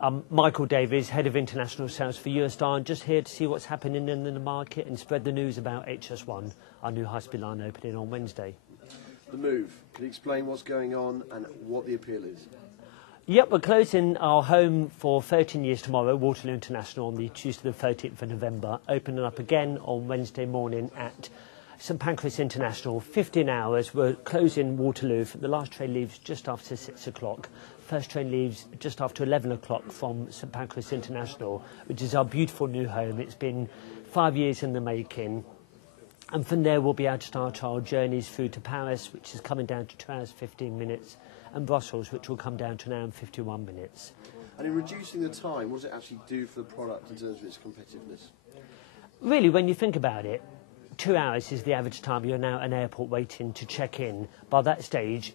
I'm Michael Davies, Head of International Sales for Eurostar, and just here to see what's happening in the market and spread the news about HS1, our new high-speed line opening on Wednesday. The move. Can you explain what's going on and what the appeal is? Yep, we're closing our home for 13 years tomorrow, Waterloo International, on the Tuesday the 13th of November, opening up again on Wednesday morning at St Pancras International. 15 hours, we're closing Waterloo. The last train leaves just after 6 o'clock. First train leaves just after 11 o'clock from St Pancras International, which is our beautiful new home. It's been 5 years in the making. And from there, we'll be able to start our journeys through to Paris, which is coming down to 2 hours 15 minutes, and Brussels, which will come down to an hour and 51 minutes. And in reducing the time, what does it actually do for the product in terms of its competitiveness? Really, when you think about it, 2 hours is the average time you're now at an airport waiting to check in. By that stage,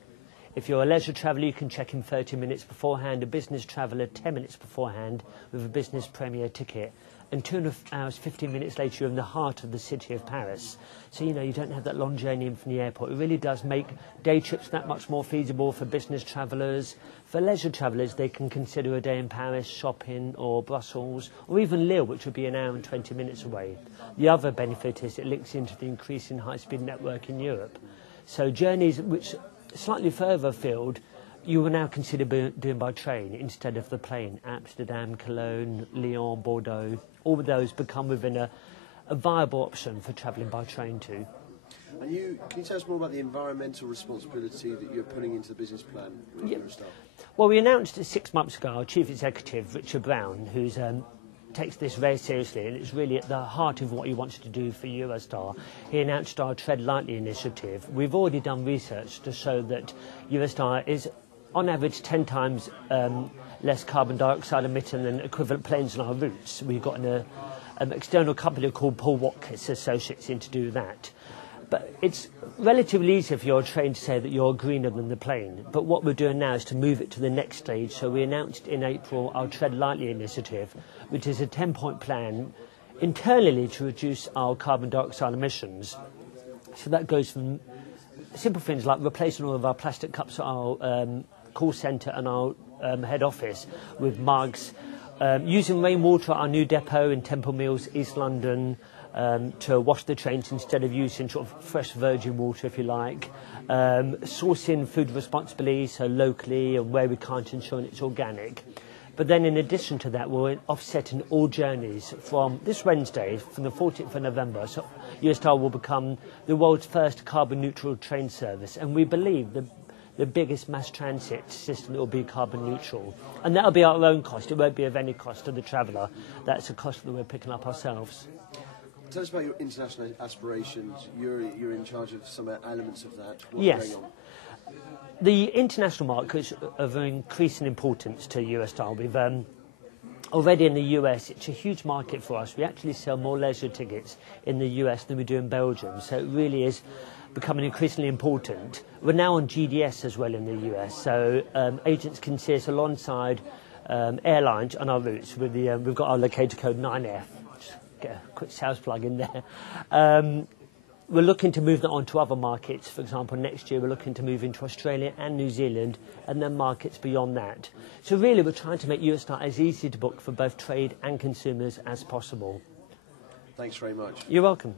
if you're a leisure traveller, you can check in 30 minutes beforehand, a business traveller 10 minutes beforehand with a business premier ticket. And 2 hours, 15 minutes later, you're in the heart of the city of Paris. So, you know, you don't have that long journey in from the airport. It really does make day trips that much more feasible for business travellers. For leisure travellers, they can consider a day in Paris, shopping, or Brussels, or even Lille, which would be an hour and 20 minutes away. The other benefit is it links into the increasing high-speed network in Europe. So journeys which slightly further afield, you will now consider doing by train instead of the plane. Amsterdam, Cologne, Lyon, Bordeaux, all of those become within a viable option for travelling by train too. And can you tell us more about the environmental responsibility that you're putting into the business plan with Eurostar? Well, we announced 6 months ago our Chief Executive, Richard Brown, who's takes this very seriously, and it's really at the heart of what he wants to do for Eurostar. He announced our Tread Lightly initiative. We've already done research to show that Eurostar is on average 10 times less carbon dioxide emitting than equivalent planes on our routes. We've got an external company called Paul Watkins Associates in to do that. But it's relatively easy for your train to say that you're greener than the plane. But what we're doing now is to move it to the next stage. So we announced in April our Tread Lightly initiative, which is a 10-point plan internally to reduce our carbon dioxide emissions. So that goes from simple things like replacing all of our plastic cups at our call centre and our head office with mugs, using rainwater at our new depot in Temple Mills, East London, to wash the trains instead of using sort of fresh virgin water, if you like, sourcing food responsibly, so locally and where we can't, ensuring it's organic. But then in addition to that, we're offsetting all journeys from this Wednesday, from the 14th of November. So Eurostar will become the world's first carbon neutral train service, and we believe the biggest mass transit system that will be carbon neutral. And that'll be our own cost. It won't be of any cost to the traveller. That's a cost that we're picking up ourselves. Tell us about your international aspirations. You're in charge of some elements of that. What's going on? The international markets are of increasing importance to Eurostar. We've already in the US, it's a huge market for us. We actually sell more leisure tickets in the US than we do in Belgium. So it really is becoming increasingly important. We're now on GDS as well in the US. So agents can see us alongside airlines on our routes. With we've got our locator code 9F. Just get a quick sales plug in there. We're looking to move that on to other markets. For example, next year we're looking to move into Australia and New Zealand, and then markets beyond that. So really we're trying to make Eurostar as easy to book for both trade and consumers as possible. Thanks very much. You're welcome.